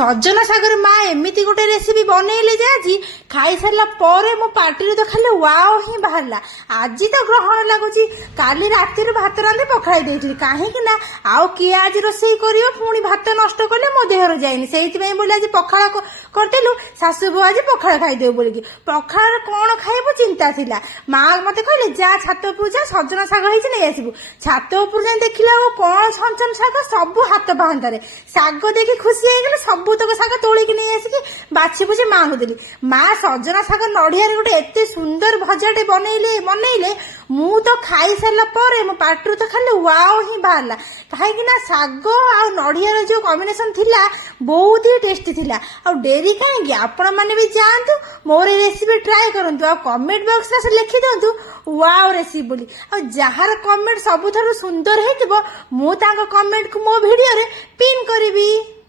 सजना सागर माँ एमती गोटे रेसिपी बनइले जे आज खाई सारा पर मो पार्टी तो खाली वाओ ही बाहर आज तो ग्रहण लगुच काली राति भात रांधे पखाई देती कहीं आउ किए आज रोषे कर पुणी भात नष्ट कले मो देहर जाए से बोले आज पखाड़ करदेलु शाशु बो आज पखाड़ खाईदेव बोलिकी पखाड़ कौन खाइबू चिंता थिला माँ मत कहले जा छात उपर जा सजना शाग नहीं आसबू छात उपर जा देखला कौन छंचन शाग सब हाथ पाहांतारे शाग देखी खुशी हो सबुतक शाग तोलिकी नहीं आसिकी बाछी बुझी माँ को देली माँ सजना शाग नड़िया गोटे एत सुंदर भजाटे बनइले मु तो खाई सारा पर मो पार्टी तो खाली वाओ ही बाहर कहीं शाग आ नड़ियार जो कॉम्बिनेशन थिला बहुत ही टेस्टी थिला आ डेरी कहीं आपण मैंने भी जातु मोर रेसिपी ट्राए करंतु आ कमेंट बॉक्स में लिखि दिंतु वाओ रेसिपी बोली आ जार कमेंट सबुठारु सुंदर हेतिबो मु तांको कमेंट को मो वीडियो रे पिन करिवि।